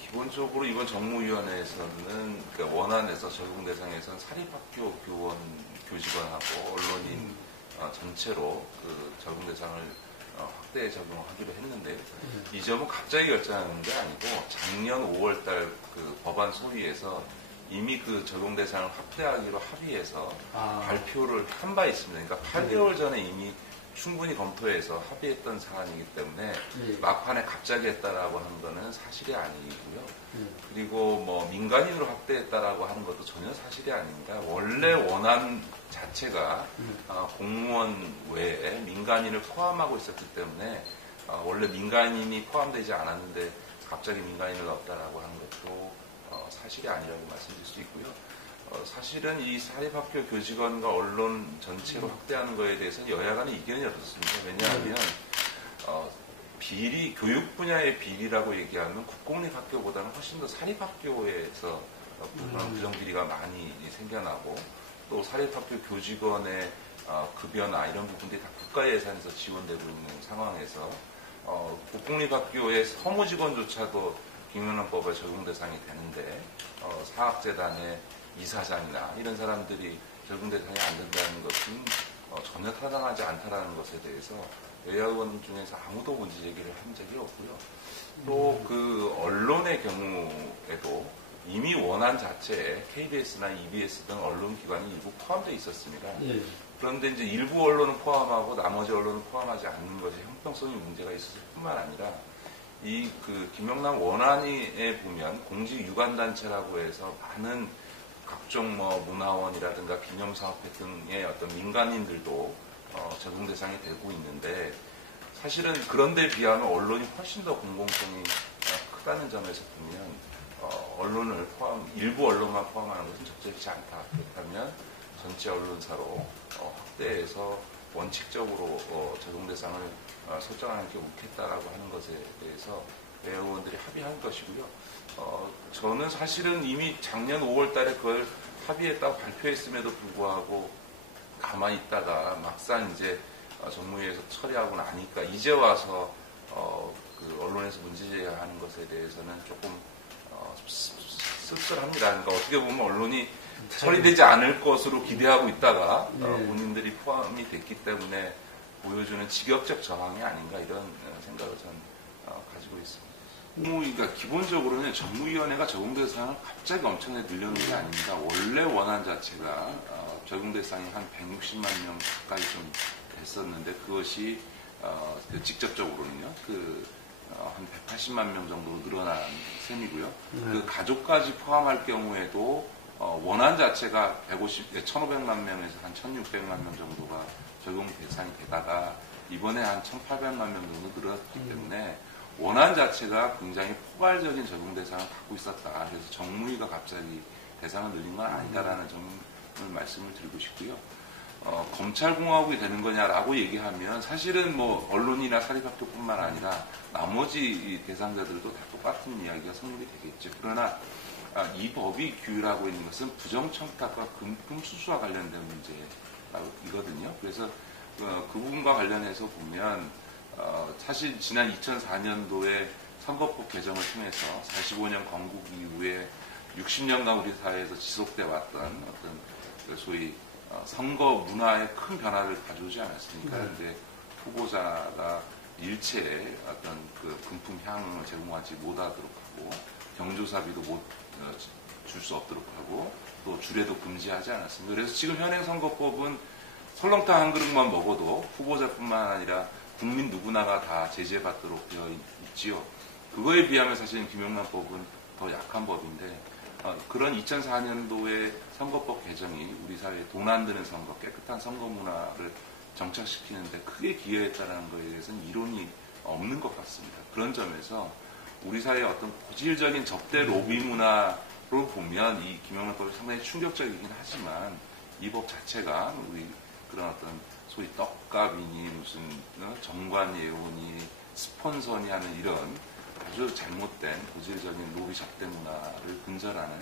기본적으로 이번 정무위원회에서는 그러니까 원안에서 적용 대상에서는 사립학교 교원, 교직원하고 언론인 전체로 그 적용 대상을 확대 적용하기로 했는데 이 점은 갑자기 결정하는 게 아니고 작년 5월달 그 법안 소위에서 이미 그 적용 대상을 확대하기로 합의해서 발표를 한 바 있습니다. 그러니까 8개월 전에 이미 충분히 검토해서 합의했던 사안이기 때문에 막판에 갑자기 했다라고 하는 거는 사실이 아니고요. 그리고 뭐 민간인으로 확대했다라고 하는 것도 전혀 사실이 아닙니다. 원래 원안 자체가 공무원 외에 민간인을 포함하고 있었기 때문에 원래 민간인이 포함되지 않았는데 갑자기 민간인을 넣었다라고 하는 것도 사실이 아니라고 말씀드릴 수 있고요. 사실은 이 사립학교 교직원과 언론 전체로 확대하는 것에 대해서는 여야 간의 이견이 없었습니다. 왜냐하면 비리, 교육 분야의 비리라고 얘기하면 국공립학교보다는 훨씬 더 사립학교에서 그런 부정비리가 많이 생겨나고 또 사립학교 교직원의 급여나 이런 부분들이 다 국가 예산에서 지원되고 있는 상황에서 국공립학교의 서무직원조차도 김영란법에 적용 대상이 되는데 사학재단의 이사장이나 이런 사람들이 적용 대상이 안 된다는 것은 전혀 타당하지 않다라는 것에 대해서 여야 의원 중에서 아무도 문제 제기를 한 적이 없고요. 또 그 언론의 경우에도 이미 원안 자체에 KBS나 EBS 등 언론기관이 일부 포함되어 있었습니다. 그런데 이제 일부 언론은 포함하고 나머지 언론은 포함하지 않는 것이 형평성의 문제가 있었을 뿐만 아니라 이 그 김영남 원안에 보면 공직 유관단체라고 해서 많은 각종 뭐 문화원이라든가 기념사업회 등의 어떤 민간인들도 적용 대상이 되고 있는데 사실은 그런데 비하면 언론이 훨씬 더 공공성이 크다는 점에서 보면 언론을 일부 언론만 포함하는 것은 적절치 않다. 그렇다면 전체 언론사로 확대해서 원칙적으로 적용 대상을 설정하는 게 옳겠다라고 하는 것에 대해서 여야 의원들이 합의한 것이고요. 저는 사실은 이미 작년 5월 달에 그걸 합의했다고 발표했음에도 불구하고 가만히 있다가 막상 이제 정무위에서 처리하고 나니까 이제 와서 그 언론에서 문제 제기하는 것에 대해서는 조금 씁쓸합니다. 그러니까 어떻게 보면 언론이 처리되지 않을 것으로 기대하고 있다가 본인들이 포함이 됐기 때문에 보여주는 직역적 저항이 아닌가 이런 생각을 저는 가지고 있습니다. 그러니까 기본적으로는 정무위원회가 적용 대상을 갑자기 엄청나게 늘려놓은 게 아닙니다. 원래 원안 자체가 적용 대상이 한 160만 명 가까이 좀 됐었는데 그것이 직접적으로는요. 한 180만 명 정도로 늘어난 셈이고요. 그 가족까지 포함할 경우에도 원안 자체가 1,500만 명에서 한 1,600만 명 정도가 적용 대상이 되다가 이번에 한 1,800만 명 정도 늘었기 때문에 원안 자체가 굉장히 포괄적인 적용 대상을 갖고 있었다. 그래서 정무위가 갑자기 대상을 늘린 건 아니다라는 점을 말씀을 드리고 싶고요. 검찰공화국이 되는 거냐라고 얘기하면 사실은 뭐 언론이나 사립학교뿐만 아니라 나머지 대상자들도 다 똑같은 이야기가 성립이 되겠죠. 그러나 이 법이 규율하고 있는 것은 부정청탁과 금품 수수와 관련된 문제이거든요. 그래서 그 부분과 관련해서 보면 사실 지난 2004년도에 선거법 개정을 통해서 45년 건국 이후에 60년간 우리 사회에서 지속돼 왔던 어떤 소위 선거 문화에 큰 변화를 가져오지 않았습니까? 그런데 후보자가 일체의 어떤 그 금품 향응을 제공하지 못하도록 하고 경조사비도 줄 수 없도록 하고 또 주례도 금지하지 않았습니다. 그래서 지금 현행 선거법은 설렁탕 한 그릇만 먹어도 후보자뿐만 아니라 국민 누구나가 다 제재받도록 되어 있지요. 그거에 비하면 사실은 김영란법은 더 약한 법인데 그런 2004년도의 선거법 개정이 우리 사회에 돈 안 드는 선거, 깨끗한 선거 문화를 정착시키는데 크게 기여했다는 것에 대해서는 이론이 없는 것 같습니다. 그런 점에서 우리 사회의 어떤 고질적인 접대 로비 문화로 보면 이 김영란법이 상당히 충격적이긴 하지만 이 법 자체가 우리 그런 어떤 소위 떡값이니 무슨 정관예우니 스폰서니 하는 이런 아주 잘못된 고질적인 로비 접대 문화를 근절하는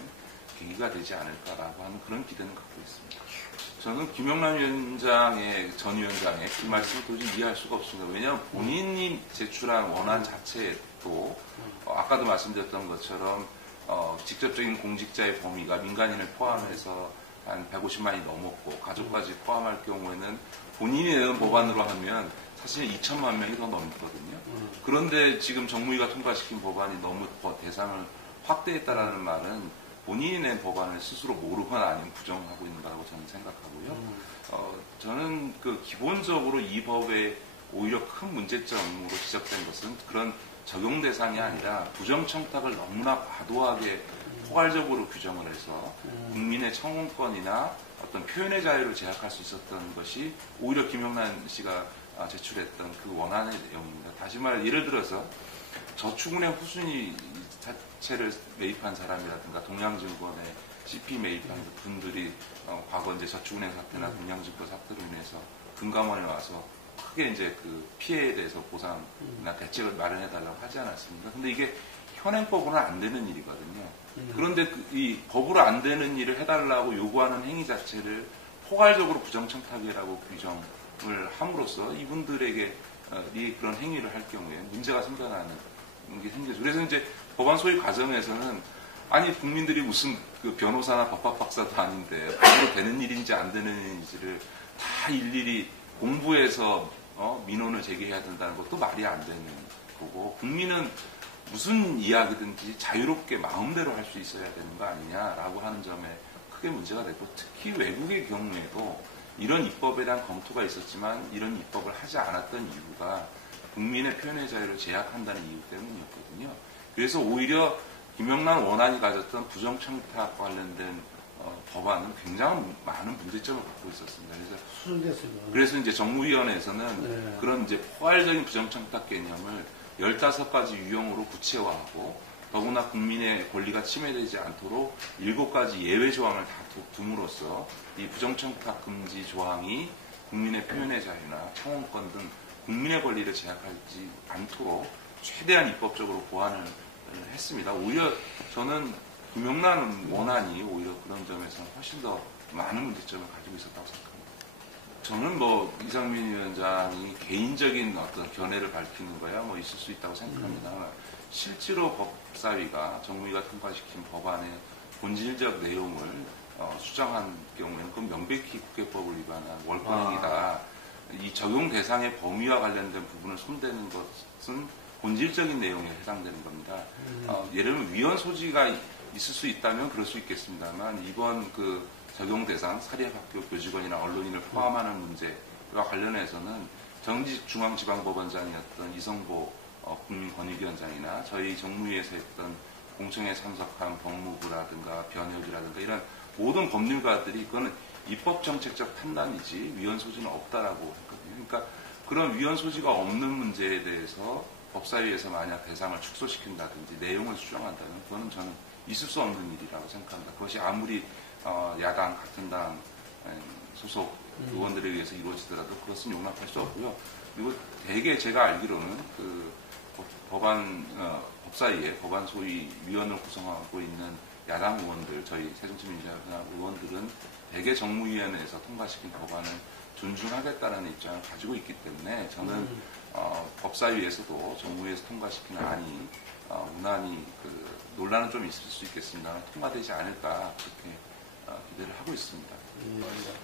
계기가 되지 않을까라고 하는 그런 기대는 갖고 있습니다. 저는 김영란 전 위원장의 그 말씀을 도저히 이해할 수가 없습니다. 왜냐하면 본인이 제출한 원안 자체에 또 아까도 말씀드렸던 것처럼 직접적인 공직자의 범위가 민간인을 포함해서 한 150만이 넘었고 가족까지 포함할 경우에는 본인이 내는 법안으로 하면 사실 2천만 명이 더 넘거든요. 그런데 지금 정무위가 통과시킨 법안이 너무 대상을 확대했다라는 말은 본인이 낸 법안을 스스로 모르거나 아니면 부정하고 있는 거라고 저는 생각하고요. 저는 기본적으로 이 법에 오히려 큰 문제점으로 지적된 것은 그런 적용 대상이 아니라 부정청탁을 너무나 과도하게 포괄적으로 규정을 해서 국민의 청원권이나 어떤 표현의 자유를 제약할 수 있었던 것이 오히려 김영란 씨가 제출했던 그 원안의 내용입니다. 다시 말해 예를 들어서 저축은행 후순위 자체를 매입한 사람이라든가 동양증권에 CP 매입한 분들이 과거 이제 저축은행 사태나 동양증권 사태로 인해서 금감원에 와서 크게 이제 그 피해에 대해서 보상이나 대책을 마련해달라고 하지 않았습니까? 근데 이게 현행법으로는 안 되는 일이거든요. 그런데 이 법으로 안 되는 일을 해달라고 요구하는 행위 자체를 포괄적으로 부정청탁이라고 규정을 함으로써 이분들에게 그런 행위를 할 경우에 문제가 생겨나는 게 생기죠. 그래서 이제 법안 소위 과정에서는 아니 국민들이 무슨 그 변호사나 법학 박사도 아닌데 법으로 되는 일인지 안 되는 일인지를 다 일일이 공부해서 민원을 제기해야 된다는 것도 말이 안 되는 거고 국민은 무슨 이야기든지 자유롭게 마음대로 할 수 있어야 되는 거 아니냐라고 하는 점에 크게 문제가 되고 특히 외국의 경우에도 이런 입법에 대한 검토가 있었지만 이런 입법을 하지 않았던 이유가 국민의 표현의 자유를 제약한다는 이유 때문이었거든요. 그래서 오히려 김영란 원안이 가졌던 부정청탁 관련된 법안은 굉장히 많은 문제점을 갖고 있었습니다. 그래서 이제 정무위원회에서는 그런 이제 포괄적인 부정청탁 개념을 15가지 유형으로 구체화하고 더구나 국민의 권리가 침해되지 않도록 7가지 예외 조항을 다 둠으로써 이 부정청탁 금지 조항이 국민의 표현의 자유나 청원권 등 국민의 권리를 제약하지 않도록 최대한 입법적으로 보완을 했습니다. 오히려 저는 김영란 원안이 오히려 그런 점에서는 훨씬 더 많은 문제점을 가지고 있었다고 생각합니다. 저는 뭐 이상민 위원장이 개인적인 어떤 견해를 밝히는 거야 뭐 있을 수 있다고 생각합니다. 실제로 법사위가 정무위가 통과시킨 법안의 본질적 내용을 수정한 경우에는 그건 명백히 국회법을 위반한 월권행위다. 이 적용 대상의 범위와 관련된 부분을 손대는 것은 본질적인 내용에 해당되는 겁니다. 예를 들면 위헌 소지가 있을 수 있다면 그럴 수 있겠습니다만 이번 그 적용 대상 사립학교 교직원이나 언론인을 포함하는 문제와 관련해서는 정직중앙지방법원장이었던 이성보 국민권익위원장이나 저희 정무위에서 했던 공청회에 참석한 법무부라든가 변협이라든가 이런 모든 법률가들이 그거는 입법정책적 판단이지 위헌 소지는 없다라고 했거든요. 그러니까 그런 위헌 소지가 없는 문제에 대해서 법사위에서 만약 대상을 축소시킨다든지 내용을 수정한다면 그거는 저는 있을 수 없는 일이라고 생각합니다. 그것이 아무리 야당 같은 당 소속 의원들에 의해서 이루어지더라도 그것은 용납할 수 없고요. 그리고 대개 제가 알기로는 그 법사위에 법안 소위 위원을 구성하고 있는 야당 의원들, 저희 새정치민주연합 의원들은 대개 정무위원회에서 통과시킨 법안을 존중하겠다는 입장을 가지고 있기 때문에 저는 법사위에서도 정무위에서 통과시킨 안이 무난히 그 논란은 좀 있을 수 있겠습니다만 통과되지 않을까 그렇게 기대를 하고 있습니다.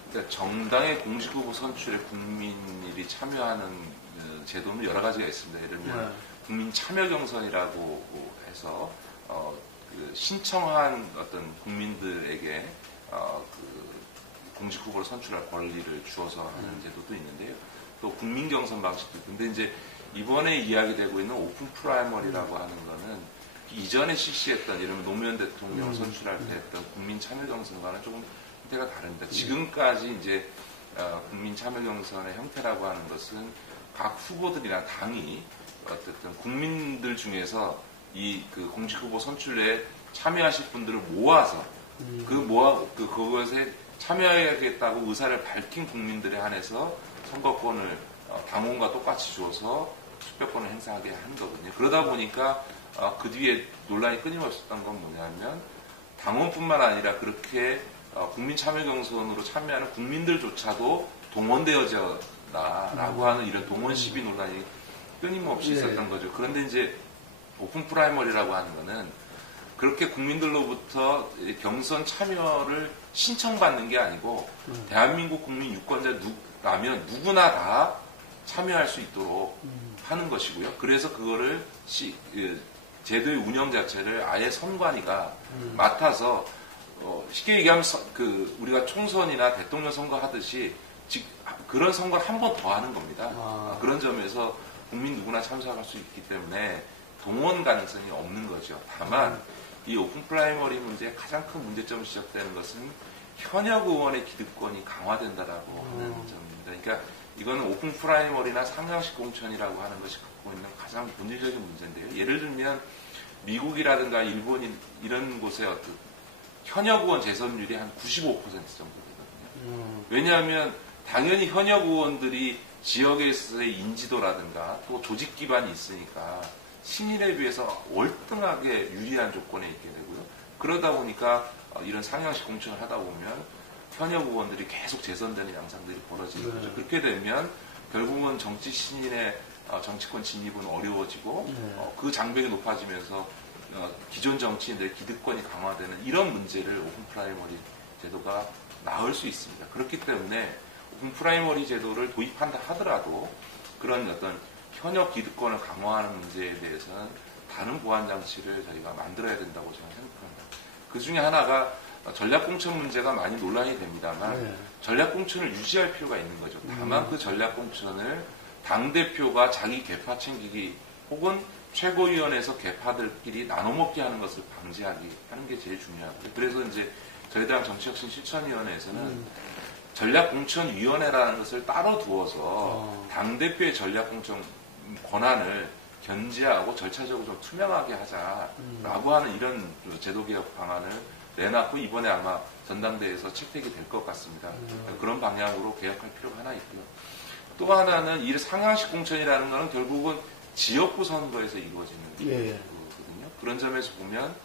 그러니까 정당의 공식 후보 선출에 국민들이 참여하는 제도는 여러 가지가 있습니다. 예를 들면 국민 참여 경선이라고 해서 그 신청한 어떤 국민들에게 그 공식 후보를 선출할 권리를 주어서 하는 제도도 있는데요. 또 국민 경선 방식도 있는데 이제 이번에 이야기되고 있는 오픈 프라이머리라고 하는 거는 이전에 실시했던 예를 들면 노무현 대통령을 선출할 때 했던 국민 참여 경선과는 조금 형태가 다릅니다. 지금까지 이제 국민 참여 경선의 형태라고 하는 것은 각 후보들이나 당이 어쨌든 국민들 중에서 이 그 공식 후보 선출에 참여하실 분들을 모아서 그것에 참여하겠다고 의사를 밝힌 국민들에 한해서 선거권을 당원과 똑같이 주어서 투표권을 행사하게 하는 거거든요. 그러다 보니까 그 뒤에 논란이 끊임없었던 건 뭐냐면 당원뿐만 아니라 그렇게 국민 참여 경선으로 참여하는 국민들조차도 동원되어졌다라고 하는 이런 동원 시비 논란이 끊임없이 있었던 거죠. 그런데 이제 오픈 프라이머리라고 하는 거는 그렇게 국민들로부터 경선 참여를 신청받는 게 아니고 대한민국 국민 유권자라면 누구나 다 참여할 수 있도록 하는 것이고요. 그래서 그거를 제도의 운영 자체를 아예 선관위가 맡아서 쉽게 얘기하면 우리가 총선이나 대통령 선거 하듯이 그런 선거를 한 번 더 하는 겁니다. 그런 점에서 국민 누구나 참석할 수 있기 때문에 동원 가능성이 없는 거죠. 다만 이 오픈 프라이머리 문제의 가장 큰 문제점이 지적되는 것은 현역 의원의 기득권이 강화된다라고 하는 점입니다. 그러니까 이거는 오픈 프라이머리나 상향식 공천이라고 하는 것이 갖고 있는 가장 본질적인 문제인데요. 예를 들면 미국이라든가 일본 이런 곳의 어떤 현역 의원 재선율이 한 95% 정도 되거든요. 왜냐하면 당연히 현역 의원들이 지역에 있어서의 인지도라든가 또 조직 기반이 있으니까 신인에 비해서 월등하게 유리한 조건에 있게 되고요. 그러다 보니까 이런 상향식 공천을 하다 보면 현역 의원들이 계속 재선되는 양상들이 벌어지는 거죠. 그렇게 되면 결국은 정치 신인의 정치권 진입은 어려워지고 그 장벽이 높아지면서 기존 정치인들의 기득권이 강화되는 이런 문제를 오픈 프라이머리 제도가 낳을 수 있습니다. 그렇기 때문에 오픈 프라이머리 제도를 도입한다 하더라도 그런 어떤 현역 기득권을 강화하는 문제에 대해서는 다른 보완 장치를 저희가 만들어야 된다고 저는 생각합니다. 그 중에 하나가 전략공천 문제가 많이 논란이 됩니다만 전략공천을 유지할 필요가 있는 거죠. 다만 그 전략공천을 당대표가 자기 계파 챙기기 혹은 최고위원회에서 계파들끼리 나눠먹기 하는 것을 방지하기 하는 게 제일 중요하고요. 그래서 이제 저희 당 정치혁신 실천위원회에서는 전략공천위원회라는 것을 따로 두어서 당대표의 전략공천 권한을 견제하고 절차적으로 좀 투명하게 하자라고 하는 이런 제도개혁 방안을 내놨고 이번에 아마 전당대회에서 채택이 될 것 같습니다. 그런 방향으로 개혁할 필요가 하나 있고요. 또 하나는 이 상향식 공천이라는 것은 결국은 지역구 선거에서 이루어지는 거거든요. 그런 점에서 보면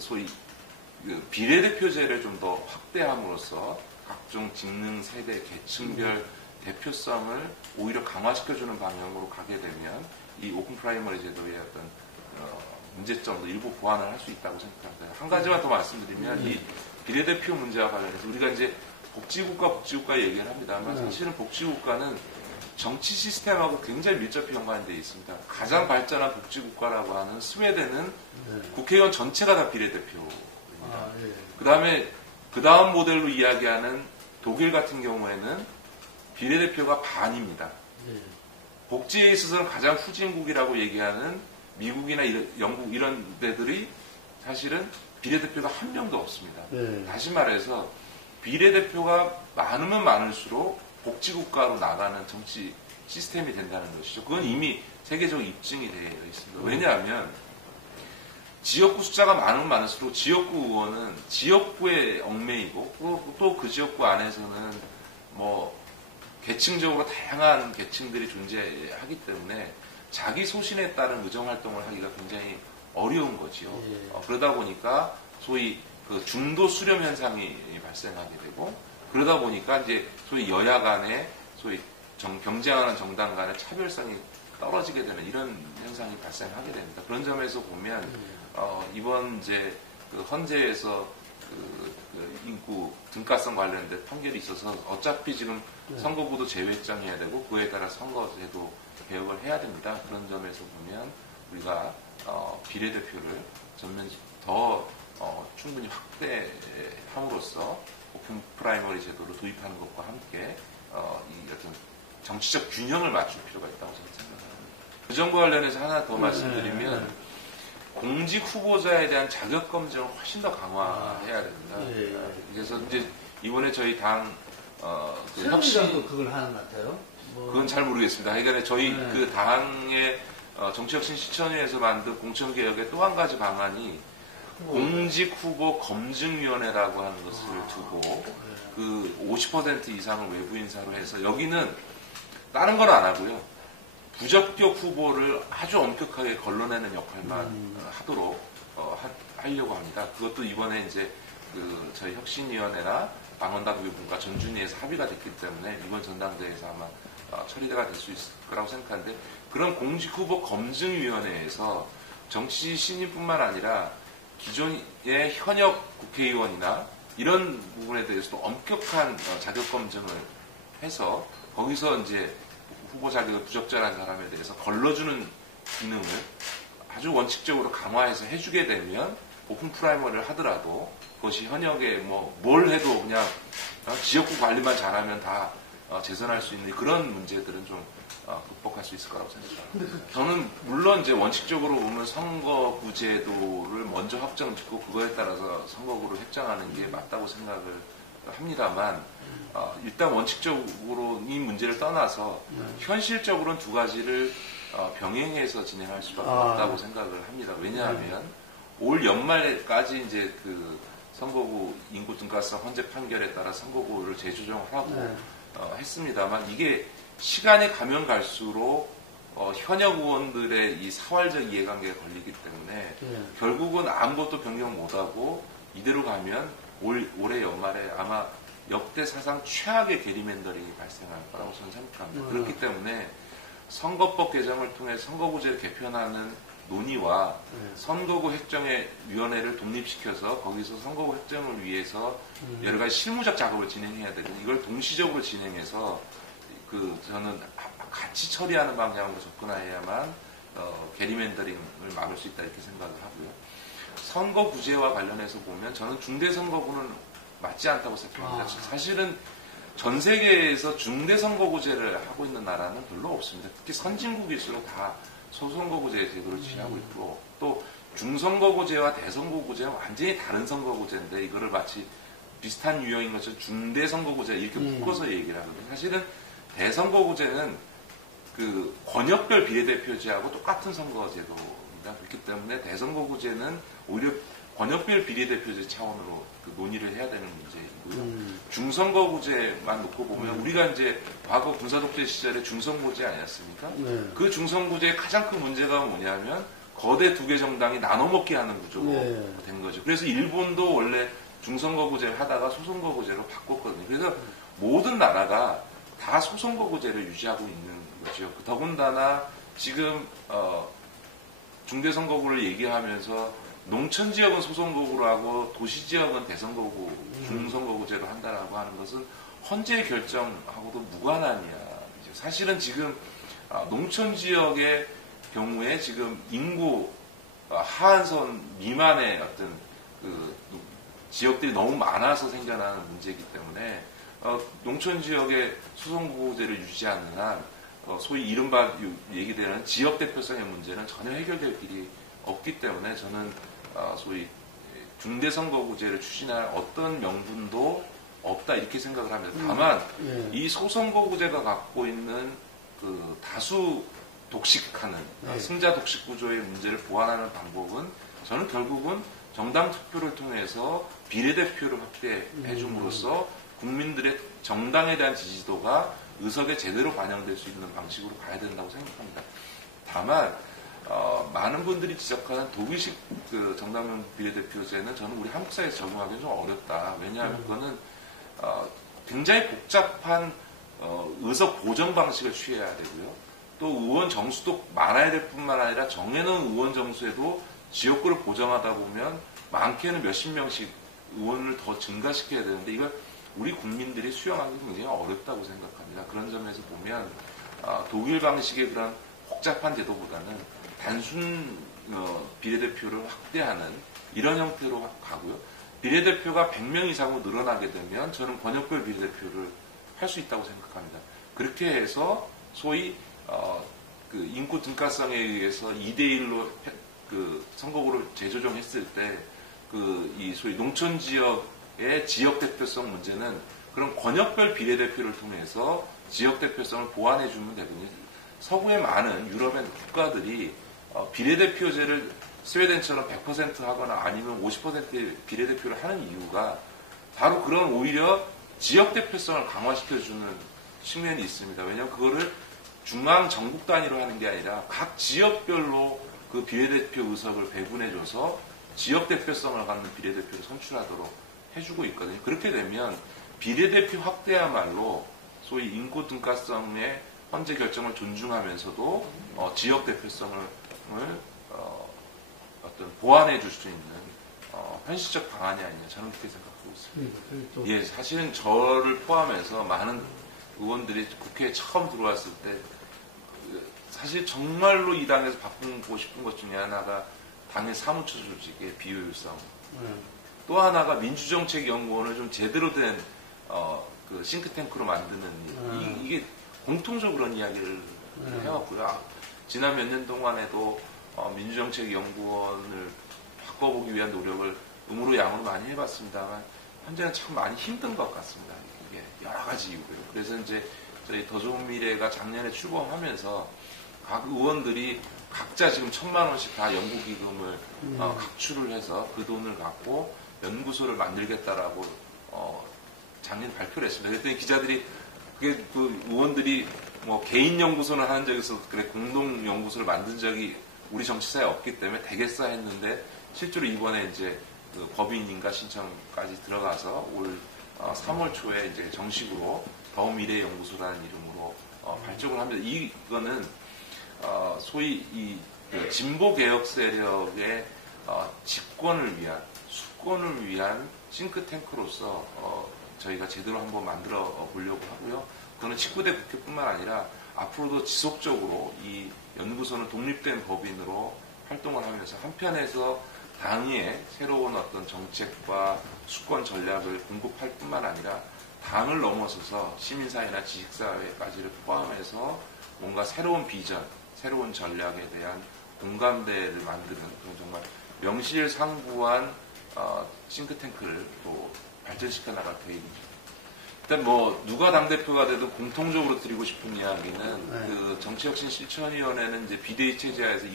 소위 비례대표제를 좀 더 확대함으로써 각종 직능 세대 계층별 대표성을 오히려 강화시켜주는 방향으로 가게 되면 이 오픈 프라이머리 제도의 어떤 문제점도 일부 보완을 할 수 있다고 생각합니다. 한 가지만 더 말씀드리면 이 비례대표 문제와 관련해서 우리가 이제 복지국가 얘기를 합니다만 사실은 복지국가는 정치 시스템하고 굉장히 밀접히 연관이 되어 있습니다. 가장 발전한 복지국가라고 하는 스웨덴은 국회의원 전체가 다 비례대표입니다. 그 다음 모델로 이야기하는 독일 같은 경우에는 비례대표가 반입니다. 복지에 있어서는 가장 후진국이라고 얘기하는 미국이나 영국 이런 데들이 사실은 비례대표가 한 명도 없습니다. 다시 말해서 비례대표가 많으면 많을수록 복지국가로 나가는 정치 시스템이 된다는 것이죠. 그건 이미 세계적으로 입증이 되어 있습니다. 왜냐하면 지역구 숫자가 많으면 많을수록 지역구 의원은 지역구에 얽매이고 또 그 지역구 안에서는 계층적으로 다양한 계층들이 존재하기 때문에 자기 소신에 따른 의정활동을 하기가 굉장히 어려운 거지요. 그러다 보니까 소위 그 중도 수렴 현상이 발생하게 되고 그러다 보니까 이제 소위 여야 간에 소위 경쟁하는 정당 간의 차별성이 떨어지게 되는 이런 현상이 발생하게 됩니다. 그런 점에서 보면 이번 이제 그 헌재에서 그 인구 등가성 관련된 판결이 있어서 어차피 지금 선거구도 재획정해야 되고 그에 따라 선거제도 개혁을 해야 됩니다. 그런 점에서 보면 우리가 비례대표를 더 충분히 확대함으로써 오픈 프라이머리 제도를 도입하는 것과 함께 이 어떤 정치적 균형을 맞출 필요가 있다고 저는 생각합니다. 그 점과 관련해서 하나 더 말씀드리면 공직 후보자에 대한 자격 검증을 훨씬 더 강화해야 됩니다. 그래서 이제 이번에 저희 당 혁신도 그걸 하는 것 같아요. 그건 잘 모르겠습니다. 그러니까 저희 그 당의 정치혁신 실천위에서 만든 공천개혁의 또 한 가지 방안이 공직 후보 검증위원회라고 하는 것을 두고 그 50% 이상을 외부 인사로 해서 여기는 다른 건 안 하고요. 부적격 후보를 아주 엄격하게 걸러내는 역할만 하도록 하려고 합니다. 그것도 이번에 이제 저희 혁신위원회나 당원당규분과 전준위에서 합의가 됐기 때문에 이번 전당대회에서 아마 처리가 될 수 있을 거라고 생각하는데 그런 공직후보 검증위원회에서 정치 신인뿐만 아니라 기존의 현역 국회의원이나 이런 부분에 대해서도 엄격한 자격 검증을 해서 거기서 이제 후보 자격을 부적절한 사람에 대해서 걸러주는 기능을 아주 원칙적으로 강화해서 해주게 되면 오픈 프라이머리를 하더라도 그것이 현역에 뭘 해도 그냥 지역구 관리만 잘하면 다 재선할 수 있는 그런 문제들은 좀 극복할 수 있을 거라고 생각합니다. 저는 물론 이제 원칙적으로 보면 선거구제도를 먼저 확정짓고 그거에 따라서 선거구를 획정하는 게 맞다고 생각을 합니다만 일단 원칙적으로 이 문제를 떠나서 현실적으로는 두 가지를 병행해서 진행할 수밖에 없다고 생각을 합니다. 왜냐하면 올 연말까지 이제 그 선거구 인구 등가성 헌재 판결에 따라 선거구를 재조정을 하고 했습니다만 이게 시간이 가면 갈수록 현역 의원들의 이 사활적 이해관계가 걸리기 때문에 결국은 아무것도 변경 못하고 이대로 가면 올해 연말에 아마 역대 사상 최악의 게리맨더링이 발생할 거라고 저는 생각합니다. 그렇기 때문에 선거법 개정을 통해 선거구제를 개편하는 논의와 선거구 획정의 위원회를 독립시켜서 거기서 선거구 획정을 위해서 여러 가지 실무적 작업을 진행해야 되거든요. 이걸 동시적으로 진행해서 저는 같이 처리하는 방향으로 접근해야만 게리맨더링을 막을 수 있다 이렇게 생각을 하고요. 선거구제와 관련해서 보면 저는 중대선거구는 맞지 않다고 생각합니다. 사실은 전 세계에서 중대선거구제를 하고 있는 나라는 별로 없습니다. 특히 선진국일수록 다 소선거구제 제도를 취하고 있고 또 중선거구제와 대선거구제는 완전히 다른 선거구제인데 이거를 마치 비슷한 유형인 것처럼 중대선거구제 이렇게 묶어서 얘기를 하거든요. 사실은 대선거구제는 그 권역별 비례대표제하고 똑같은 선거제도입니다. 그렇기 때문에 대선거구제는 오히려 권역별 비례대표제 차원으로 논의를 해야 되는 문제이고요. 중선거구제만 놓고 보면 우리가 이제 과거 군사독재 시절에 중선거구제 아니었습니까? 그 중선거구제의 가장 큰 문제가 뭐냐면 거대 두 개 정당이 나눠먹게 하는 구조로 된 거죠. 그래서 일본도 원래 중선거구제를 하다가 소선거구제로 바꿨거든요. 그래서 모든 나라가 다 소선거구제를 유지하고 있는 거죠. 더군다나 지금 중대선거구를 얘기하면서 농촌 지역은 소선거구로 하고 도시 지역은 대선거구, 중선거구제로 한다라고 하는 것은 헌재 결정하고도 무관한 이야기죠. 사실은 지금 농촌 지역의 경우에 지금 인구 하한선 미만의 어떤 그 지역들이 너무 많아서 생겨나는 문제이기 때문에 농촌 지역의 소선거구제를 유지하는 한 소위 이른바 얘기되는 지역 대표성의 문제는 전혀 해결될 길이 없기 때문에 저는 소위 중대선거구제를 추진할 어떤 명분도 없다 이렇게 생각을 합니다. 다만 이 소선거구제가 갖고 있는 그 다수 독식하는 승자 독식 구조의 문제를 보완하는 방법은 저는 결국은 정당 투표를 통해서 비례대표를 확대해 줌으로써 국민들의 정당에 대한 지지도가 의석에 제대로 반영될 수 있는 방식으로 가야 된다고 생각합니다. 다만 많은 분들이 지적하는 독일식 그 정당명 비례대표제는 저는 우리 한국 사회에서 적용하기는 좀 어렵다. 왜냐하면 그거는 굉장히 복잡한 의석 보정 방식을 취해야 되고요. 또 의원 정수도 많아야 될 뿐만 아니라 정해놓은 의원 정수에도 지역구를 보정하다 보면 많게는 몇십 명씩 의원을 더 증가시켜야 되는데 이걸 우리 국민들이 수용하기 굉장히 어렵다고 생각합니다. 그런 점에서 보면 독일 방식의 그런 복잡한 제도보다는 단순 비례대표를 확대하는 이런 형태로 가고요. 비례대표가 100명 이상으로 늘어나게 되면 저는 권역별 비례대표를 할 수 있다고 생각합니다. 그렇게 해서 소위 그 인구 등가성에 의해서 2대1로 그 선거구를 재조정했을 때 이 소위 농촌 지역의 지역 대표성 문제는 그런 권역별 비례대표를 통해서 지역 대표성을 보완해 주면 되거든요. 서구의 많은 유럽의 국가들이 비례대표제를 스웨덴처럼 100% 하거나 아니면 50%의 비례대표를 하는 이유가 바로 그런 오히려 지역 대표성을 강화시켜주는 측면이 있습니다. 왜냐하면 그거를 중앙 전국 단위로 하는 게 아니라 각 지역별로 그 비례대표 의석을 배분해줘서 지역 대표성을 갖는 비례대표를 선출하도록 해주고 있거든요. 그렇게 되면 비례대표 확대야말로 소위 인구 등가성의 헌재 결정을 존중하면서도 지역 대표성을 어떤 보완해 줄 수 있는 현실적 방안이 아니냐 저는 그렇게 생각하고 있습니다. 예, 사실은 저를 포함해서 많은 의원들이 국회에 처음 들어왔을 때 사실 정말로 이 당에서 바꾸고 싶은 것 중에 하나가 당의 사무처 조직의 비효율성. 또 하나가 민주정책연구원을 좀 제대로 된 그 싱크탱크로 만드는 이게 공통적으로 그런 이야기를 해왔고요. 지난 몇 년 동안에도 민주정책연구원을 바꿔보기 위한 노력을 음으로 양으로 많이 해봤습니다만 현재는 참 많이 힘든 것 같습니다. 이게 여러 가지 이유고요. 그래서 이제 저희 더 좋은 미래가 작년에 출범하면서 각 의원들이 각자 지금 1,000만 원씩 다 연구기금을 각출을 해서 그 돈을 갖고 연구소를 만들겠다라고 작년 발표를 했습니다. 그랬더니 기자들이 그게 그 의원들이 뭐 개인 연구소는 하는 적이 있어서 그래 공동 연구소를 만든 적이 우리 정치사에 없기 때문에 되겠어 했는데 실제로 이번에 이제 그 법인인가 신청까지 들어가서 올 3월 초에 이제 정식으로 더 미래 연구소라는 이름으로 발족을 합니다. 이거는 소위 이 진보 개혁 세력의 집권을 위한 수권을 위한 싱크탱크로서 저희가 제대로 한번 만들어 보려고 하고요. 그거는 19대 국회뿐만 아니라 앞으로도 지속적으로 이 연구소는 독립된 법인으로 활동을 하면서 한편에서 당의 새로운 어떤 정책과 수권 전략을 공급할 뿐만 아니라 당을 넘어서서 시민사회나 지식사회까지를 포함해서 뭔가 새로운 비전, 새로운 전략에 대한 공감대를 만드는 그런 정말 명실상부한 싱크탱크를 또 발전시켜 나갈 계획입니다. 일단 뭐 누가 당대표가 되든 공통적으로 드리고 싶은 이야기는 그 정치혁신실천위원회는 이제 비대위 체제하에서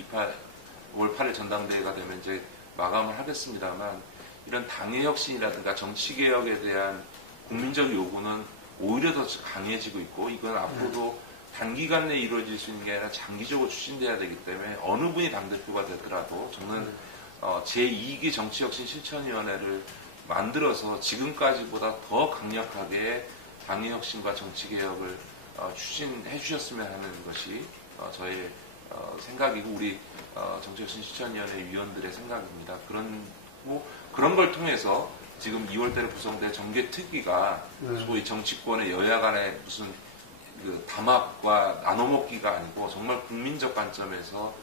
5월 8일 전당대회가 되면 이제 마감을 하겠습니다만 이런 당의 혁신이라든가 정치개혁에 대한 국민적 요구는 오히려 더 강해지고 있고 이건 앞으로도 단기간 내에 이루어질 수 있는 게 아니라 장기적으로 추진돼야 되기 때문에 어느 분이 당대표가 되더라도 저는 제2기 정치혁신실천위원회를 만들어서 지금까지보다 더 강력하게 당의 혁신과 정치개혁을 추진해 주셨으면 하는 것이 저의 생각이고 우리 정치혁신실천위원회 위원들의 생각입니다. 그런 걸 통해서 지금 2월달에 구성된 정개특위가 소위 정치권의 여야 간의 무슨 그 담합과 나눠먹기가 아니고 정말 국민적 관점에서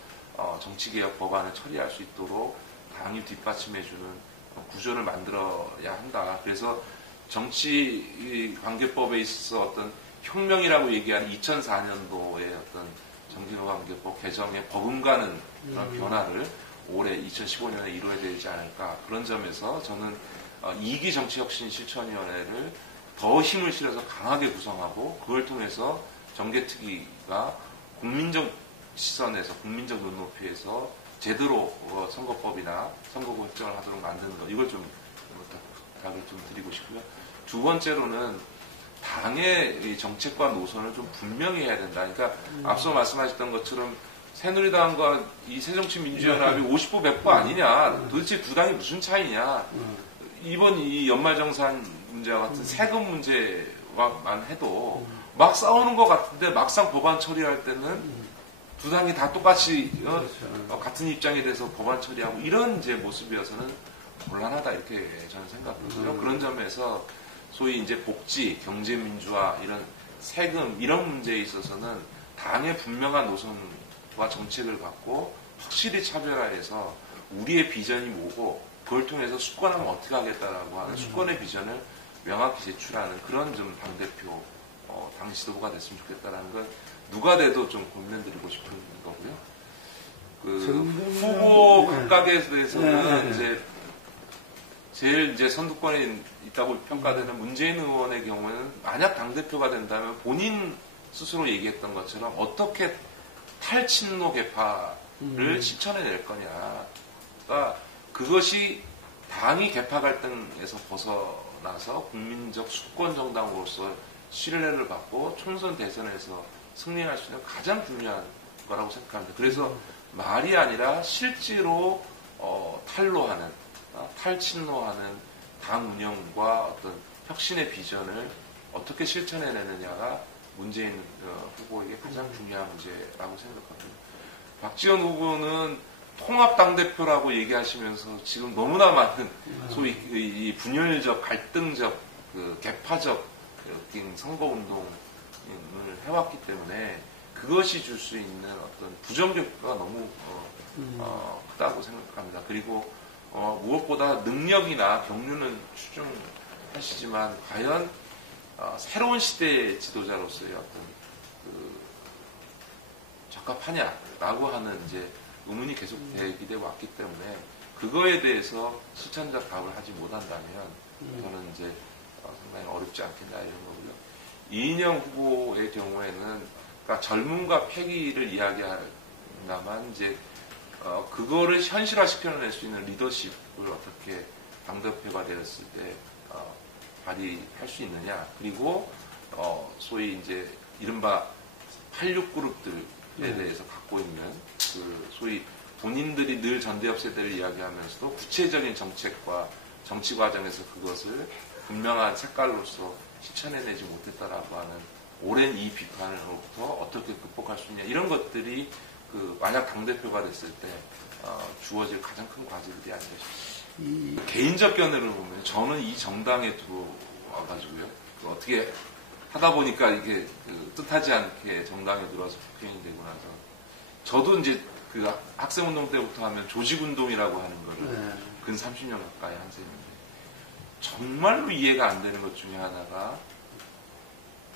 정치개혁 법안을 처리할 수 있도록 당이 뒷받침해주는 구조를 만들어야 한다. 그래서 정치관계법에 있어서 어떤 혁명이라고 얘기하는 2004년도의 어떤 정치관계법 개정의 버금가는 그런 변화를 올해 2015년에 이루어야 되지 않을까. 그런 점에서 저는 2기 정치혁신실천위원회를 더 힘을 실어서 강하게 구성하고 그걸 통해서 정개특위가 국민적 시선에서 국민적 눈높이에서 제대로 선거법이나 선거구 획정을 하도록 만드는 것 이걸 좀 답을 좀 드리고 싶고요. 두 번째로는 당의 정책과 노선을 좀 분명히 해야 된다. 그러니까 앞서 말씀하셨던 것처럼 새누리당과 이 새정치민주연합이 50보 100보 아니냐. 도대체 두 당이 무슨 차이냐. 이번 이 연말정산 문제와 같은 세금 문제와만 해도 막 싸우는 것 같은데 막상 법안 처리할 때는 두 당이 다 똑같이 같은 입장에 대해서 법안 처리하고 이런 이제 모습이어서는 곤란하다 이렇게 저는 생각하고요. 그런 점에서 소위 이제 복지, 경제 민주화 이런 세금 이런 문제에 있어서는 당의 분명한 노선과 정책을 갖고 확실히 차별화해서 우리의 비전이 뭐고 그걸 통해서 수권하면 어떻게 하겠다라고 하는 수권의 비전을 명확히 제출하는 그런 좀 당대표, 당 지도부가 됐으면 좋겠다라는 건 누가 돼도 좀 고민해드리고 싶은 거고요. 후보 각각에 대해서는 이제 제일 이제 선두권에 있다고 평가되는 문재인 의원의 경우는 만약 당대표가 된다면 본인 스스로 얘기했던 것처럼 어떻게 탈친노 개파를 실천해낼 거냐. 그러니까 그것이 당이 개파 갈등에서 벗어나서 국민적 수권 정당으로서 신뢰를 받고 총선 대선에서 승리할 수 있는 가장 중요한 거라고 생각합니다. 그래서 말이 아니라 실제로 탈로하는, 탈친노하는 당 운영과 어떤 혁신의 비전을 어떻게 실천해내느냐가 문재인 후보에게 가장 중요한 문제라고 생각합니다. 박지원 후보는 통합 당대표라고 얘기하시면서 지금 너무나 많은 소위 이 분열적, 갈등적, 개파적 선거운동을 해왔기 때문에 그것이 줄 수 있는 어떤 부정적효과가 너무 크다고 생각합니다. 그리고 무엇보다 능력이나 경륜은 추중하시지만 과연 새로운 시대의 지도자로서의 어떤 적합하냐라고 하는 이제 의문이 계속 제기돼 왔기 때문에 그거에 대해서 실천적 답을 하지 못한다면 저는 이제 상당히 어렵지 않겠냐 이런 거고요. 이인영 후보의 경우에는 그러니까 젊음과 패기를 이야기한다만 이제 그거를 현실화시켜낼 수 있는 리더십을 어떻게 당대표가 되었을 때 발휘할 수 있느냐. 그리고 소위 이제 이른바 86그룹들에 대해서 갖고 있는 그 소위 본인들이 늘 전대협 세대를 이야기하면서도 구체적인 정책과 정치 과정에서 그것을 분명한 색깔로서 실천해내지 못했다라고 하는 오랜 이 비판으로부터 어떻게 극복할 수 있냐 이런 것들이 만약 당대표가 됐을 때 주어질 가장 큰 과제들이 아닌가 싶습니다. 개인적 견해를 보면 저는 이 정당에 들어와가지고요. 어떻게 하다 보니까 이게 뜻하지 않게 정당에 들어와서 국회의원이 되고 나서 저도 이제 학생운동 때부터 하면 조직운동이라고 하는 거를 근 30년 가까이 한 셈인데 정말로 이해가 안 되는 것 중에 하나가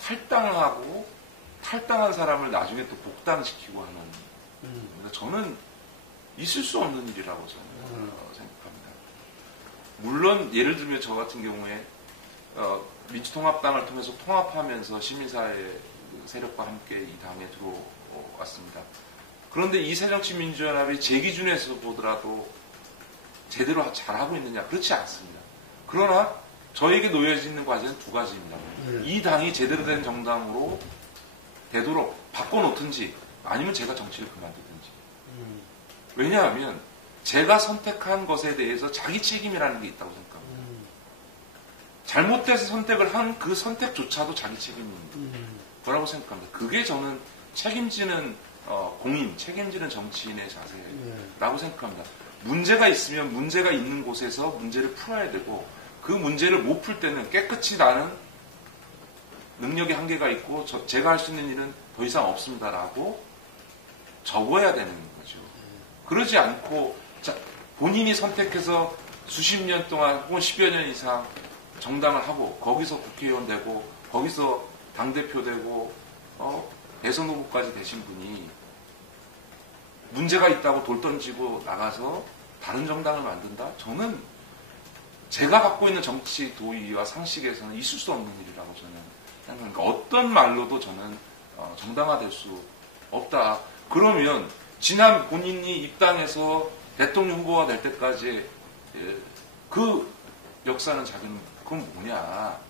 탈당을 하고 탈당한 사람을 나중에 또 복당시키고 하는 그러니까 저는 있을 수 없는 일이라고 저는 생각합니다. 물론 예를 들면 저 같은 경우에 민주통합당을 통해서 통합하면서 시민사회 세력과 함께 이 당에 들어왔습니다. 그런데 이 새정치민주연합이 제 기준에서 보더라도 제대로 잘하고 있느냐? 그렇지 않습니다. 그러나 저에게 놓여져 있는 과제는 두 가지입니다. 이 당이 제대로 된 정당으로 되도록 바꿔놓든지 아니면 제가 정치를 그만두든지. 왜냐하면 제가 선택한 것에 대해서 자기 책임이라는 게 있다고 생각합니다. 잘못돼서 선택을 한 그 선택조차도 자기 책임입니다. 거라고 생각합니다. 그게 저는 책임지는 공인, 책임지는 정치인의 자세라고 생각합니다. 문제가 있으면 문제가 있는 곳에서 문제를 풀어야 되고 그 문제를 못 풀 때는 깨끗이 나는 능력의 한계가 있고 제가 할 수 있는 일은 더 이상 없습니다라고 적어야 되는 거죠. 그러지 않고 본인이 선택해서 수십 년 동안 혹은 10여 년 이상 정당을 하고 거기서 국회의원 되고 거기서 당대표 되고 대선 후보까지 되신 분이 문제가 있다고 돌 던지고 나가서 다른 정당을 만든다? 저는 제가 갖고 있는 정치 도의와 상식에서는 있을 수 없는 일이라고 저는 생각합니다. 어떤 말로도 저는 정당화될 수 없다. 그러면 지난 본인이 입당해서 대통령 후보가 될 때까지 그 역사는 자기는 그건 뭐냐가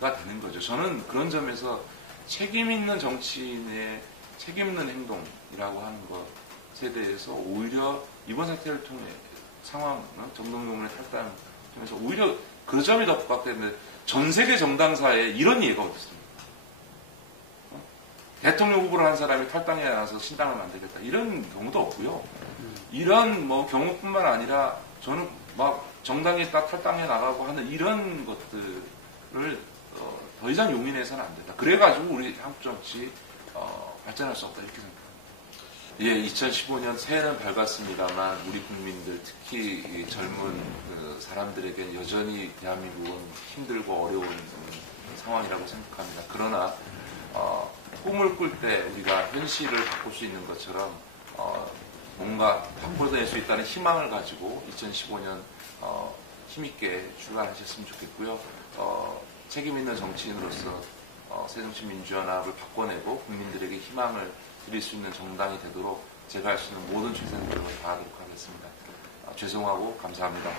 되는 거죠. 저는 그런 점에서 책임 있는 정치인의 책임 있는 행동이라고 하는 것에 대해서 오히려 이번 사태를 통해 정동영의 탈당 통해서 오히려 그 점이 더 부각되는데 전 세계 정당사에 이런 예가 어디 있습니까? 대통령 후보를 한 사람이 탈당해 나와서 신당을 만들겠다 이런 경우도 없고요. 이런 경우뿐만 아니라 저는 막 정당에 딱 탈당해 나가고 하는 이런 것들을 더 이상 용인해서는 안 된다. 그래가지고 우리 한국 정치 발전할 수 없다 이렇게 생각합니다. 예, 2015년 새해는 밝았습니다만 우리 국민들 특히 젊은 사람들에게 여전히 대한민국은 힘들고 어려운 상황이라고 생각합니다. 그러나 꿈을 꿀 때 우리가 현실을 바꿀 수 있는 것처럼 뭔가 바꿔낼 수 있다는 희망을 가지고 2015년 힘있게 출발하셨으면 좋겠고요. 책임 있는 정치인으로서 새정치민주연합을 바꿔내고 국민들에게 희망을 드릴 수 있는 정당이 되도록 제가 할 수 있는 모든 최선의 노력을 다하도록 하겠습니다. 죄송하고 감사합니다.